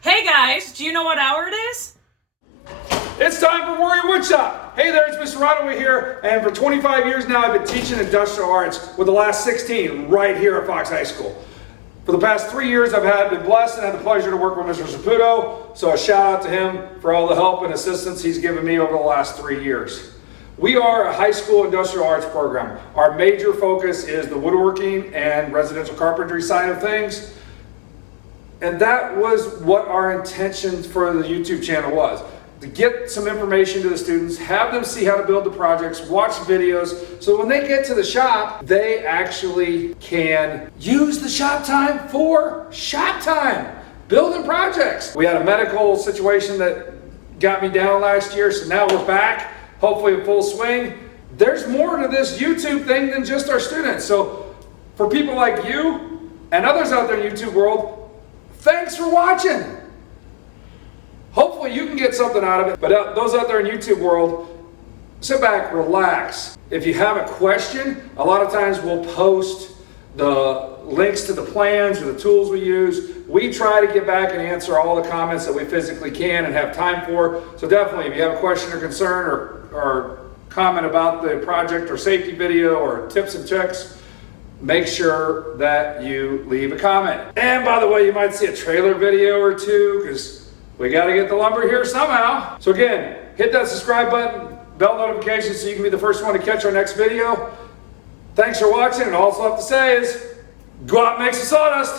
Hey guys, do you know what hour it is? It's time for Warrior Woodshop. Hey there, it's Mr. Rodaway here, and for 25 years now I've been teaching industrial arts, with the last 16 right here at Fox High School. For the past 3 years I've been blessed and had the pleasure to work with Mr. Saputo, so a shout out to him for all the help and assistance he's given me over the last 3 years. We are a high school industrial arts program. Our major focus is the woodworking and residential carpentry side of things. And that was what our intention for the YouTube channel was. To get some information to the students, have them see how to build the projects, watch videos, so when they get to the shop, they actually can use the shop time for shop time, building projects. We had a medical situation that got me down last year, so now we're back, hopefully in full swing. There's more to this YouTube thing than just our students. So for people like you and others out there in the YouTube world, thanks for watching. Hopefully you can get something out of it. But those out there in YouTube world, sit back, relax. If you have a question, a lot of times we'll post the links to the plans or the tools we use. We try to get back and answer all the comments that we physically can and have time for. So definitely, if you have a question or concern or comment about the project or safety video or tips and tricks, make sure that you leave a comment. And by the way, you might see a trailer video or two because we got to get the lumber here somehow. So again, hit that subscribe button, bell notification so you can be the first one to catch our next video. Thanks for watching, and all I have to say is, go out and make some sawdust.